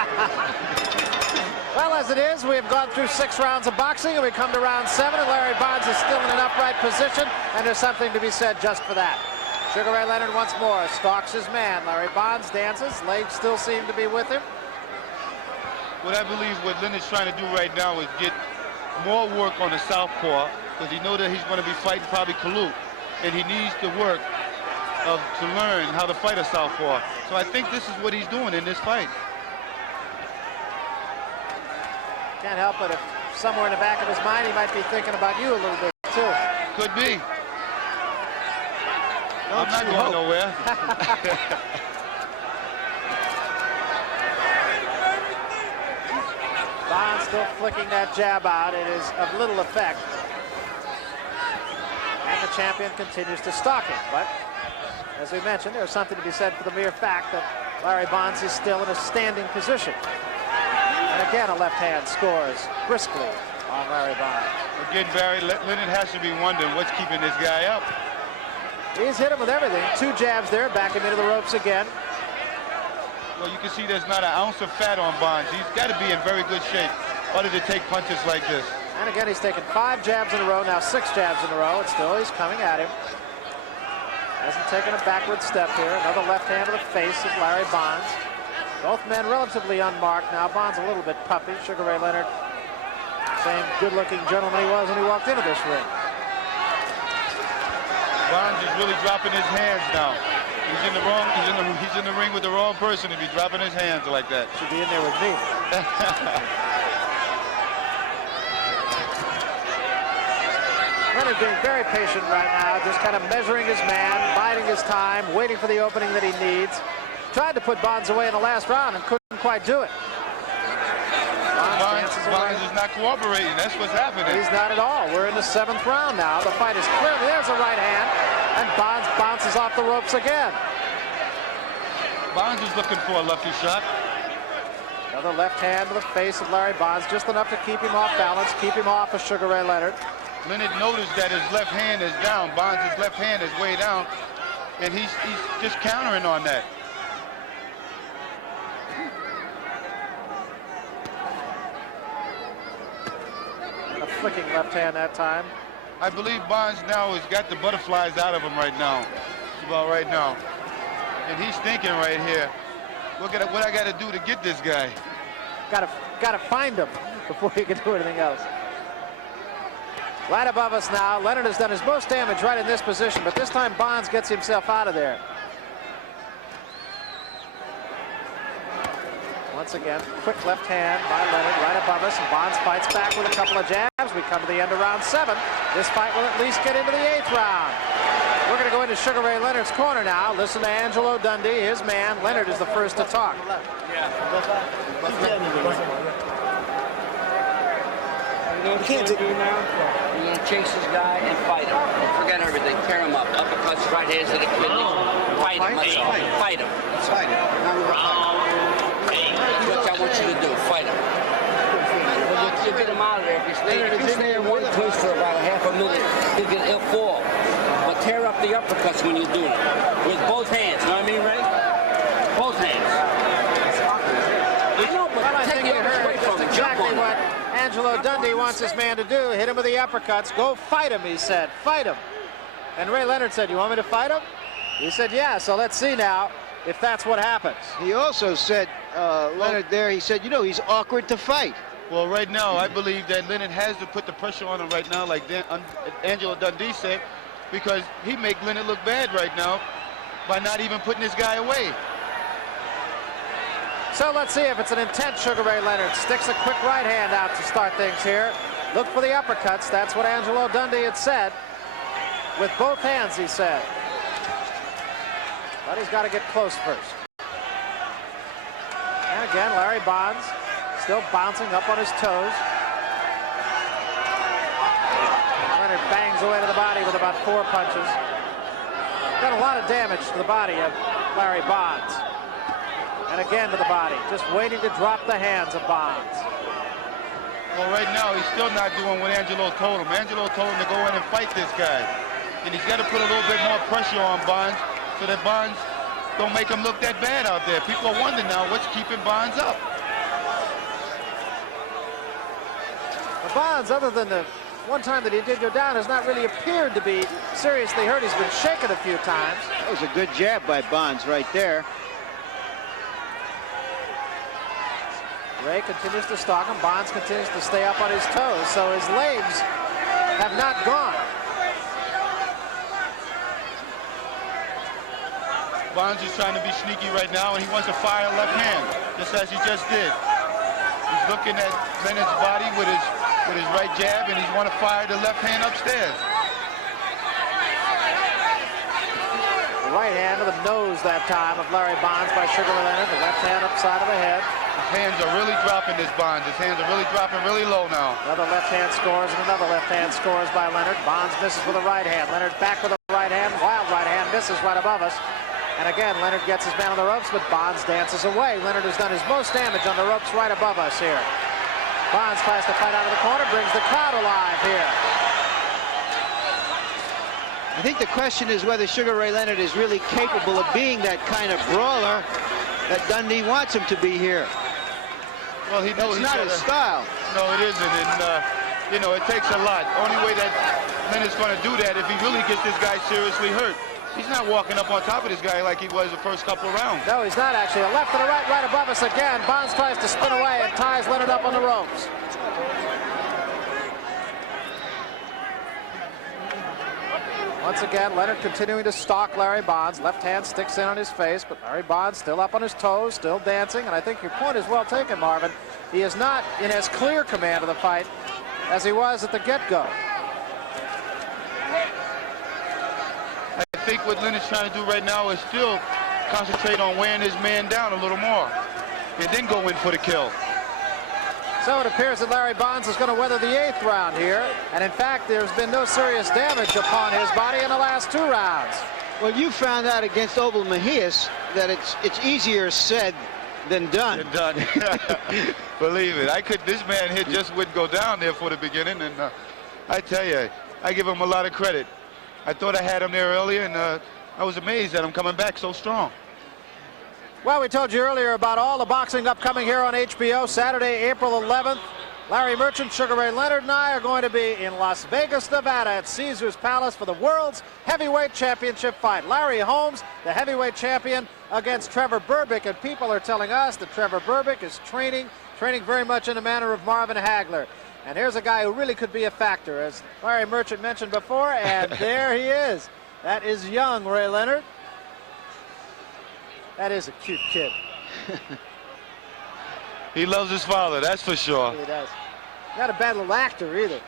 Well, as it is, we have gone through 6 rounds of boxing, and we come to round 7, and Larry Bonds is still in an upright position, and there's something to be said just for that. Sugar Ray Leonard once more stalks his man. Larry Bonds dances. Legs still seem to be with him. What I believe what Leonard's trying to do right now is get more work on the southpaw because he knows that he's going to be fighting probably Kalou, and he needs to work to learn how to fight a southpaw. So I think this is what he's doing in this fight. Can't help it if somewhere in the back of his mind he might be thinking about you a little bit too. Could be. I'm not going nowhere. Bond still flicking that jab out. It is of little effect. And the champion continues to stalk him. But as we mentioned, there's something to be said for the mere fact that Larry Bonds is still in a standing position. And again, a left hand scores briskly on Larry Bonds. Again, Barry, Leonard has to be wondering what's keeping this guy up. He's hit him with everything. 2 jabs there, back him into the ropes again. Well, you can see there's not an ounce of fat on Bonds. He's got to be in very good shape in order to take punches like this. And again, he's taken 5 jabs in a row, now 6 jabs in a row, and still he's coming at him. Hasn't taken a backward step here. Another left hand to the face of Larry Bonds. Both men relatively unmarked now. Bonds a little bit puffy. Sugar Ray Leonard, same good-looking gentleman he was when he walked into this ring. Bonds is really dropping his hands now. He's in the wrong. He's in the ring with the wrong person to be dropping his hands like that. Should be in there with me. Leonard being very patient right now, just kind of measuring his man, biding his time, waiting for the opening that he needs. Tried to put Bonds away in the last round and couldn't quite do it. Bonds is not cooperating. That's what's happening. He's not at all. We're in the 7th round now. The fight is clearly, there's a right hand, and Bonds bounces off the ropes again. Bonds is looking for a lucky shot. Another left hand to the face of Larry Bonds, just enough to keep him off balance, keep him off of Sugar Ray Leonard. Leonard noticed that his left hand is down. Bonds' left hand is way down, and he's just countering on that. A flicking left hand that time. I believe Bonds now has got the butterflies out of him right now. About right now. And he's thinking right here, look at what I got to do to get this guy. Got to find him before he can do anything else. Right above us now, Leonard has done his most damage right in this position, but this time Bonds gets himself out of there. Once again, quick left hand by Leonard right above us, and Bonds fights back with a couple of jabs. We come to the end of round 7. This fight will at least get into the 8th round. We're going to go into Sugar Ray Leonard's corner now. Listen to Angelo Dundee, his man. Leonard is the first to talk. You can't do now. You're gonna chase this guy and fight him. Forget everything. Tear him up. Uppercuts, right hands to the kidneys. Fight him. That's all. Fight him. That's fight him. That's what I want you to do. Fight him. You get him out of there. If you stay in one place for about a half a minute, he'll fall. But tear up the uppercuts when you're doing it with both hands. You know what I mean, Ray? Both hands. I know, but I think you heard just exactly what Angelo Dundee wants his man to do. Hit him with the uppercuts. Go fight him, he said. Fight him. And Ray Leonard said, you want me to fight him? He said, yeah, so let's see now if that's what happens. He also said, Leonard there, he said, you know, he's awkward to fight. Well, right now, I believe that Leonard has to put the pressure on him right now, like Angelo Dundee said, because he make Leonard look bad right now by not even putting this guy away. So let's see if it's an intense Sugar Ray Leonard. Sticks a quick right hand out to start things here. Look for the uppercuts. That's what Angelo Dundee had said. With both hands, he said. But he's got to get close first. And again, Larry Bonds still bouncing up on his toes. Leonard bangs away to the body with about 4 punches. Done a lot of damage to the body of Larry Bonds. And again to the body, just waiting to drop the hands of Bonds. Well, right now, he's still not doing what Angelo told him. Angelo told him to go in and fight this guy. And he's got to put a little bit more pressure on Bonds so that Bonds don't make him look that bad out there. People are wondering now what's keeping Bonds up. The Bonds, other than the one time that he did go down, has not really appeared to be seriously hurt. He's been shaken a few times. That was a good jab by Bonds right there. Ray continues to stalk him. Bonds continues to stay up on his toes, so his legs have not gone. Bonds is trying to be sneaky right now, and he wants to fire left hand, just as he just did. He's looking at Leonard's body with his right jab, and he's want to fire the left hand upstairs. The right hand to the nose that time of Larry Bonds by Sugar Ray Leonard. The left hand upside of the head. His hands are really dropping this Bonds. His hands are really dropping really low now. Another left hand scores and another left hand scores by Leonard. Bonds misses with the right hand. Leonard back with the right hand. Wild right hand misses right above us. And again, Leonard gets his man on the ropes, but Bonds dances away. Leonard has done his most damage on the ropes right above us here. Bonds tries to fight out of the corner, brings the crowd alive here. I think the question is whether Sugar Ray Leonard is really capable of being that kind of brawler that Dundee wants him to be here. Well, he knows it's not his style. No, it isn't, and you know, it takes a lot. Only way that Leonard's going to do that if he really gets this guy seriously hurt. He's not walking up on top of this guy like he was the first couple rounds. No, he's not actually. A left to the right, right above us again. Bonds tries to spin away and ties Leonard up on the ropes. Once again, Leonard continuing to stalk Larry Bonds. Left hand sticks in on his face, but Larry Bonds still up on his toes, still dancing. And I think your point is well taken, Marvin. He is not in as clear command of the fight as he was at the get-go. I think what Leonard's trying to do right now is still concentrate on wearing his man down a little more and then go in for the kill. So it appears that Larry Bonds is going to weather the 8th round here. And in fact, there's been no serious damage upon his body in the last 2 rounds. Well, you found out against Obel Mejias that it's easier said than done. Believe it. This man here just wouldn't go down there for the beginning. And I tell you, I give him a lot of credit. I thought I had him there earlier, and I was amazed at him coming back so strong. Well, we told you earlier about all the boxing upcoming here on HBO. Saturday, April 11th. Larry Merchant, Sugar Ray Leonard, and I are going to be in Las Vegas, Nevada at Caesars Palace for the World's Heavyweight Championship fight. Larry Holmes, the heavyweight champion, against Trevor Berbick. And people are telling us that Trevor Berbick is training very much in the manner of Marvin Hagler. And here's a guy who really could be a factor, as Larry Merchant mentioned before, and there he is. That is young Ray Leonard. That is a cute kid. He loves his father, that's for sure. He does. Not a bad little actor either.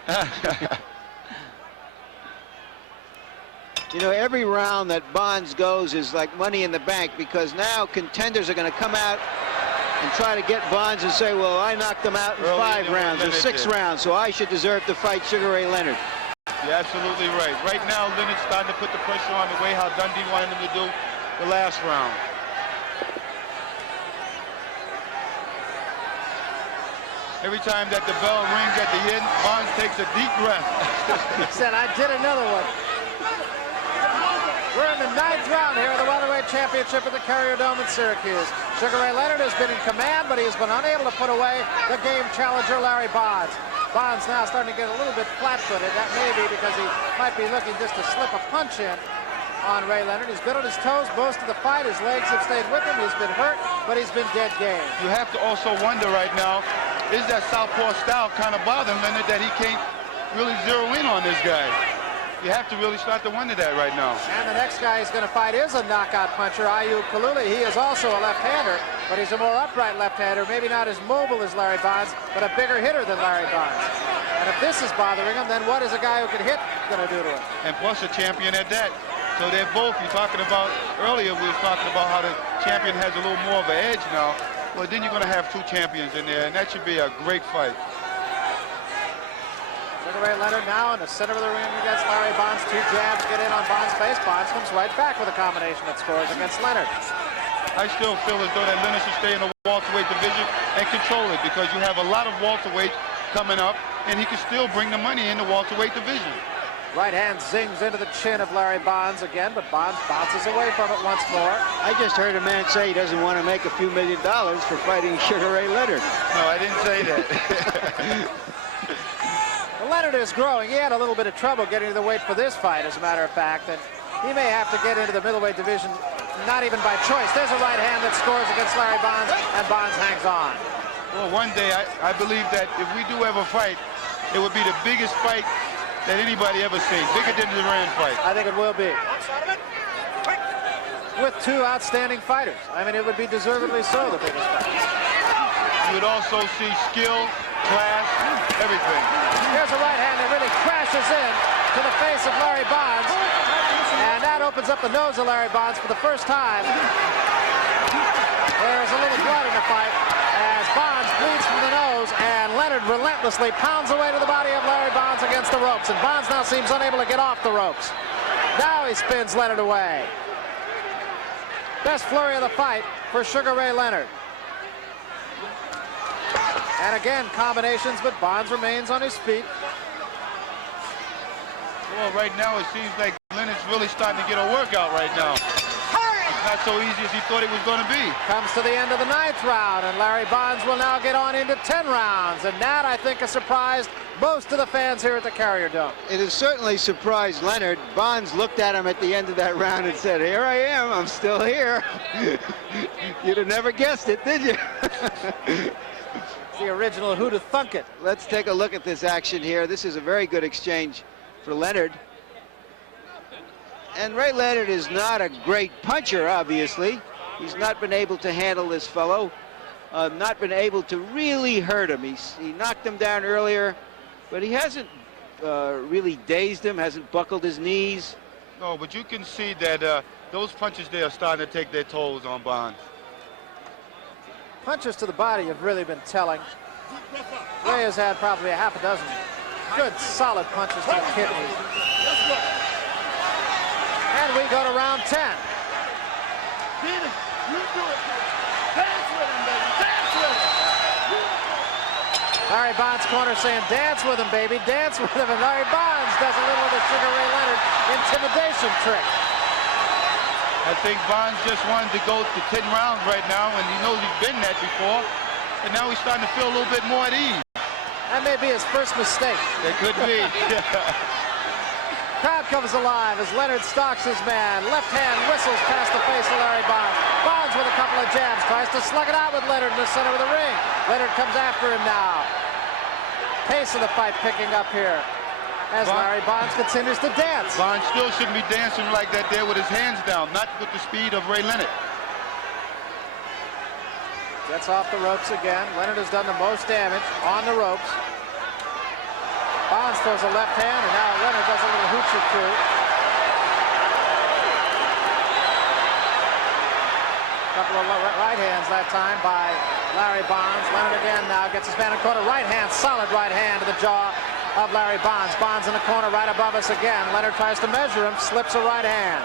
You know, every round that Bonds goes is like money in the bank, because now contenders are going to come out and try to get Bonds and say, well, I knocked them out in 5 rounds or 6 rounds, so I should deserve to fight Sugar Ray Leonard. You're absolutely right. Right now, Leonard's starting to put the pressure on the way how Dundee wanted him to do the last round. Every time that the bell rings at the end, Bonds takes a deep breath. He said, I did another one. We're in the 9th round here of the Welterweight Championship at the Carrier Dome in Syracuse. Sugar Ray Leonard has been in command, but he has been unable to put away the game challenger, Larry Bonds. Bonds now starting to get a little bit flat-footed. That may be because he might be looking just to slip a punch in on Ray Leonard. He's been on his toes most of the fight. His legs have stayed with him. He's been hurt, but he's been dead game. You have to also wonder right now, is that southpaw style kind of bothering Leonard that he can't really zero in on this guy? You have to really start to wonder that right now. And the next guy he's going to fight is a knockout puncher, Ayub Kaluli. He is also a left-hander, but he's a more upright left-hander, maybe not as mobile as Larry Bonds, but a bigger hitter than Larry Bonds. And if this is bothering him, then what is a guy who can hit going to do to him? And plus a champion at that. So they're both, you're talking about, earlier we were talking about how the champion has a little more of an edge now. Well, then you're going to have 2 champions in there, and that should be a great fight. Sugar Ray Leonard now in the center of the ring against Larry Bonds. 2 jabs get in on Bonds' face. Bonds comes right back with a combination that scores against Leonard. I still feel as though that Leonard should stay in the welterweight division and control it, because you have a lot of welterweights coming up, and he can still bring the money in the welterweight division. Right hand zings into the chin of Larry Bonds again, but Bonds bounces away from it once more. I just heard a man say he doesn't want to make a few $1 million for fighting Sugar Ray Leonard. No, I didn't say that. Well, Leonard is growing. He had a little bit of trouble getting to the weight for this fight, as a matter of fact, and he may have to get into the middleweight division, not even by choice. There's a right hand that scores against Larry Bonds, and Bonds hangs on. Well, one day I believe that if we do ever fight, it would be the biggest fight that anybody ever seen. Bigger than the Duran fight. I think it will be. With two outstanding fighters. I mean, it would be deservedly so the biggest fight. You would also see skill, class, everything. Here's a right hand that really crashes in to the face of Larry Bonds. And that opens up the nose of Larry Bonds for the first time. There's a little blood in the fight as Bonds bleeds from the nose, and Leonard relentlessly pounds away to the body of Larry Bonds against the ropes. And Bonds now seems unable to get off the ropes. Now he spins Leonard away. Best flurry of the fight for Sugar Ray Leonard. And again, combinations, but Bonds remains on his feet. Well, right now it seems like Leonard's really starting to get a workout right now. It's not so easy as he thought it was going to be. Comes to the end of the 9th round, and Larry Bonds will now get on into 10 rounds. And that, I think, has surprised most of the fans here at the Carrier Dome. It has certainly surprised Leonard. Bonds looked at him at the end of that round and said, "Here I am, I'm still here." You'd have never guessed it, did you? It's the original Who'da Thunk It. Let's take a look at this action here. This is a very good exchange for Leonard. And Ray Leonard is not a great puncher, obviously. He's not been able to handle this fellow, not been able to really hurt him. He knocked him down earlier, but he hasn't really dazed him, hasn't buckled his knees. No, but you can see that those punches there are starting to take their tolls on Bonds. Punches to the body have really been telling. Ray has had probably a half a dozen good, solid punches to the kidneys. And we go to round 10. Larry Bonds' corner saying, "Dance with him, baby, dance with him." And Larry Bonds does a little of the Sugar Ray Leonard intimidation trick. I think Bonds just wanted to go to 10 rounds right now, and he knows he's been that before. And now he's starting to feel a little bit more at ease. That may be his first mistake. It could be. Crowd comes alive as Leonard stalks his man. Left hand whistles past the face of Larry Bonds. Bonds with a couple of jabs, tries to slug it out with Leonard in the center of the ring. Leonard comes after him now. Pace of the fight picking up here as Larry Bonds continues to dance. Bonds still shouldn't be dancing like that there with his hands down, not with the speed of Ray Leonard. Gets off the ropes again. Leonard has done the most damage on the ropes. Bonds throws a left hand, and now Leonard does a little hoochie coo. Couple of right hands that time by Larry Bonds. Leonard again now gets his man in the corner. Right hand, solid right hand to the jaw of Larry Bonds. Bonds in the corner right above us again. Leonard tries to measure him, slips a right hand.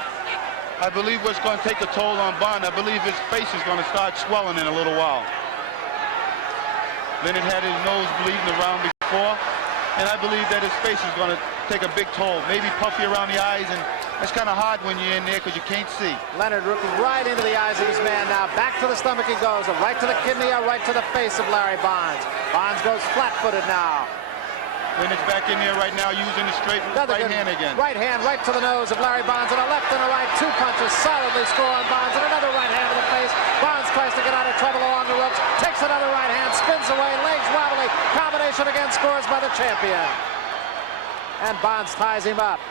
I believe what's going to take a toll on Bonds, I believe his face is going to start swelling in a little while. Leonard had his nose bleeding around before, and I believe that his face is going to take a big toll. Maybe puffy around the eyes, and that's kind of hard when you're in there because you can't see. Leonard looking right into the eyes of his man now. Back to the stomach he goes. A right to the kidney, a right to the face of Larry Bonds. Bonds goes flat-footed now. Leonard's back in there right now using the straight right hand again. Right hand right to the nose of Larry Bonds, and a left and a right. Two punches solidly score on Bonds, and another right hand to the face. Bonds tries to get out of trouble along the ropes, takes another right hand, spins away, legs wobbly. Combination again scores by the champion. And Bonds ties him up.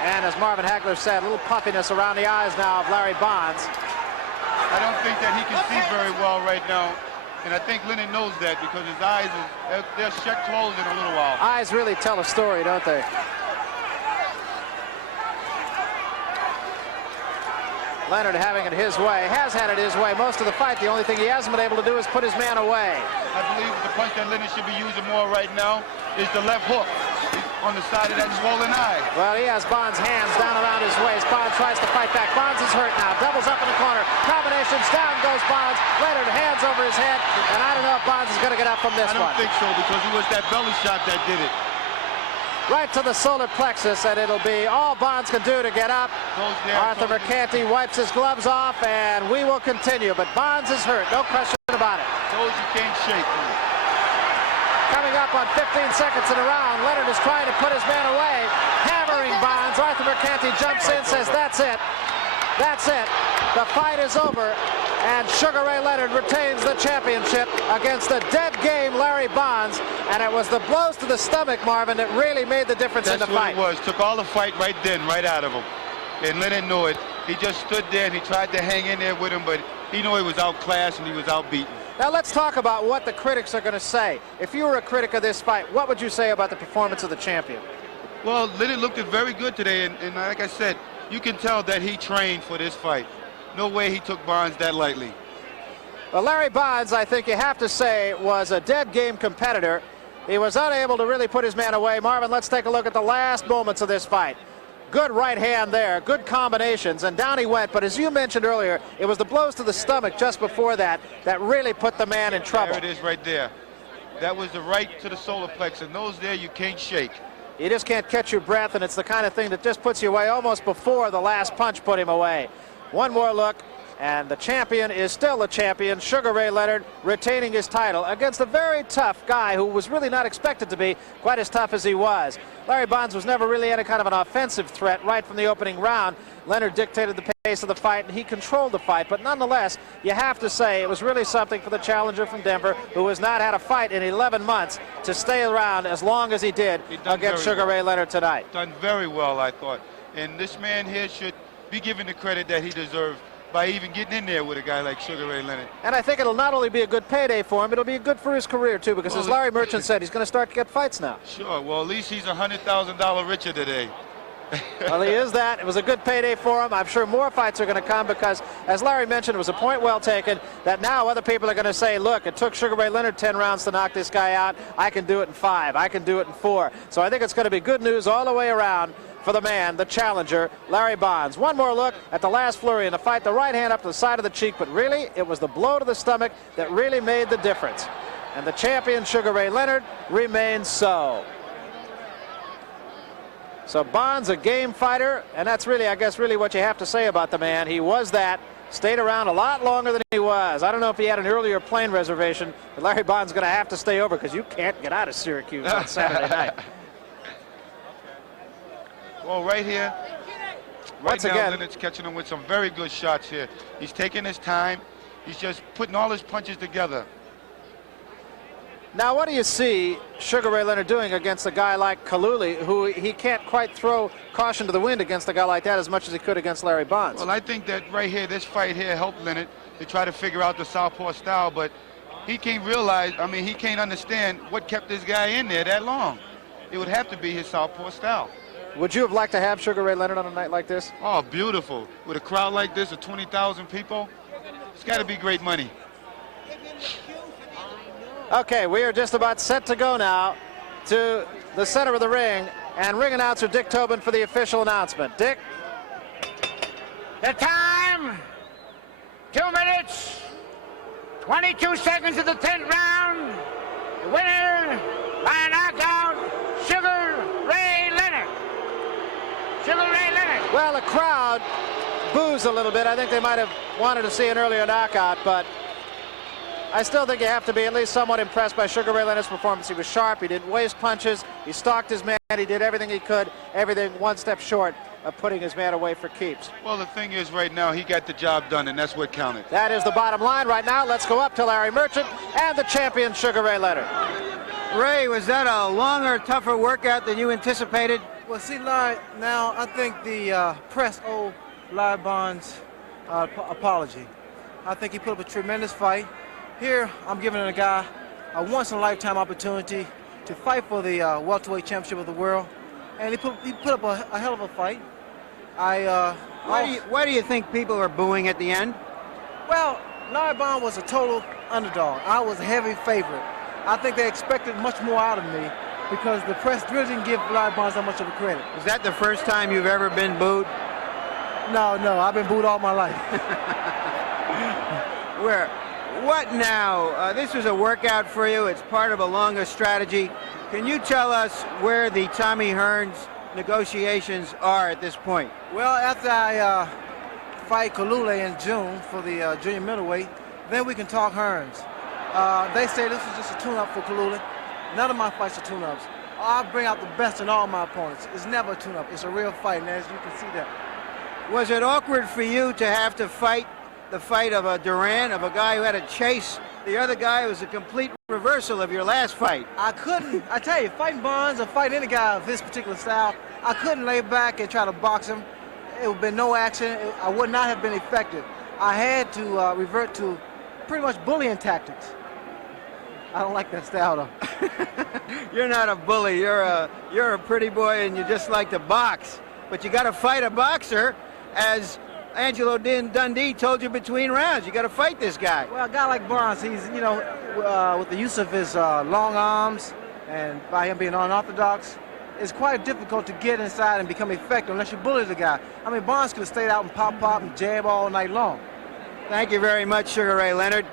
And as Marvin Hagler said, a little puffiness around the eyes now of Larry Bonds. I don't think that he can see very well right now. And I think Leonard knows that because his eyes, they're shut closed in a little while. Eyes really tell a story, don't they? Leonard having it his way, has had it his way most of the fight. The only thing he hasn't been able to do is put his man away. I believe the punch that Leonard should be using more right now is the left hook on the side of that swollen eye. Well, he has Bonds' hands down around his waist. Bonds tries to fight back. Bonds is hurt now. Doubles up in the corner. Combinations. Down goes Bonds. Leonard hands over his head. And I don't know if Bonds is going to get up from this one. I don't think so because it was that belly shot that did it. Right to the solar plexus, and it'll be all Bonds can do to get up. Arthur Mercanti wipes his gloves off, and we will continue. But Bonds is hurt. No question about it. Told you can't shake. Coming up on 15 seconds in a round, Leonard is trying to put his man away, hammering Bonds. Arthur Mercanti jumps in, says, "That's it. That's it. The fight is over." And Sugar Ray Leonard retains the championship against the dead game Larry Bonds. And it was the blows to the stomach, Marvin, that really made the difference in the fight. That's what it was. Took all the fight right then, right out of him. And Leonard knew it. He just stood there and he tried to hang in there with him, but he knew he was outclassed and he was outbeaten. Now let's talk about what the critics are going to say. If you were a critic of this fight, what would you say about the performance of the champion? Well, Leonard looked very good today, and like I said, you can tell that he trained for this fight. No way he took Bonds that lightly. Well, Larry Bonds, I think you have to say, was a dead game competitor. He was unable to really put his man away. Marvin, let's take a look at the last moments of this fight. Good right hand there, good combinations, and down he went. But as you mentioned earlier, it was the blows to the stomach just before that that really put the man in trouble. There it is right there. That was the right to the solar plexus, and those there you can't shake. You just can't catch your breath, and it's the kind of thing that just puts you away almost before the last punch put him away. One more look, and the champion is still the champion, Sugar Ray Leonard, retaining his title against a very tough guy who was really not expected to be quite as tough as he was. Larry Bonds was never really any kind of an offensive threat right from the opening round. Leonard dictated the pace of the fight, and he controlled the fight. But nonetheless, you have to say it was really something for the challenger from Denver, who has not had a fight in 11 months, to stay around as long as he did against Sugar Ray Leonard tonight. Done very well, I thought. And this man here should be given the credit that he deserved by even getting in there with a guy like Sugar Ray Leonard. And I think it'll not only be a good payday for him, it'll be good for his career, too, because as Larry Merchant said, he's going to start to get fights now. Sure. Well, at least he's $100,000 richer today. Well, he is that. It was a good payday for him. I'm sure more fights are going to come because, as Larry mentioned, it was a point well taken that now other people are going to say, look, it took Sugar Ray Leonard 10 rounds to knock this guy out. I can do it in 5. I can do it in 4. So I think it's going to be good news all the way around for the man, the challenger, Larry Bonds. One more look at the last flurry in the fight. The right hand up to the side of the cheek, but really, it was the blow to the stomach that really made the difference. And the champion, Sugar Ray Leonard, remains so. So Bonds, a game fighter, and that's really, I guess, really what you have to say about the man. He was that. Stayed around a lot longer than he was. I don't know if he had an earlier plane reservation, but Larry Bonds is going to have to stay over because you can't get out of Syracuse on Saturday night. Well, right here, Once now, again, Leonard's catching him with some very good shots here. He's taking his time. He's just putting all his punches together. Now, what do you see Sugar Ray Leonard doing against a guy like Kaluli, who he can't quite throw caution to the wind against a guy like that as much as he could against Larry Bonds? Well, I think that right here, this fight here helped Leonard to try to figure out the southpaw style, but he can't realize, I mean, he can't understand what kept this guy in there that long. It would have to be his southpaw style. Would you have liked to have Sugar Ray Leonard on a night like this? Oh, beautiful. With a crowd like this of 20,000 people, it's got to be great money. Okay, we are just about set to go now to the center of the ring, and ring announcer Dick Tobin for the official announcement. Dick? The time, 2 minutes, 22 seconds of the 10th round. The winner by knockout, Sugar Ray Leonard. Sugar Ray Leonard. Well, the crowd boos a little bit. I think they might have wanted to see an earlier knockout, but I still think you have to be at least somewhat impressed by Sugar Ray Leonard's performance. He was sharp. He didn't waste punches. He stalked his man. He did everything he could, everything one step short of putting his man away for keeps. Well, the thing is, right now, he got the job done, and that's what counted. That is the bottom line right now. Let's go up to Larry Merchant and the champion, Sugar Ray Leonard. Ray, was that a longer, tougher workout than you anticipated? Well, see, Larry, now I think the press owe Larry Bonds apology. I think he put up a tremendous fight. Here, I'm giving a guy a once-in-a-lifetime opportunity to fight for the welterweight championship of the world, and he put up a hell of a fight. Why do you think people are booing at the end? Well, Larry Bonds was a total underdog. I was a heavy favorite. I think they expected much more out of me because the press really didn't give Larry Bonds that much of a credit. Is that the first time you've ever been booed? No, I've been booed all my life. What now? This was a workout for you. It's part of a longer strategy. Can you tell us where the Tommy Hearns negotiations are at this point? Well, after I fight Kalule in June for the junior middleweight, then we can talk Hearns. They say this is just a tune-up for Kalule. None of my fights are tune-ups. I bring out the best in all my opponents. It's never a tune-up. It's a real fight, and as you can see that. Was it awkward for you to have to fight the fight of a Duran, of a guy who had a chase. The other guy was a complete reversal of your last fight. I couldn't, I tell you, fighting Bonds or fighting any guy of this particular style, I couldn't lay back and try to box him. It would have been no action. I would not have been effective. I had to revert to pretty much bullying tactics. I don't like that style, though. You're not a bully. You're a pretty boy, and you just like to box. But you got to fight a boxer, as Angelo Dundee told you between rounds. You got to fight this guy. Well, a guy like Bonds, he's, you know, with the use of his long arms and by him being unorthodox, it's quite difficult to get inside and become effective unless you bully the guy. I mean, Bonds could have stayed out and pop and jab all night long. Thank you very much, Sugar Ray Leonard.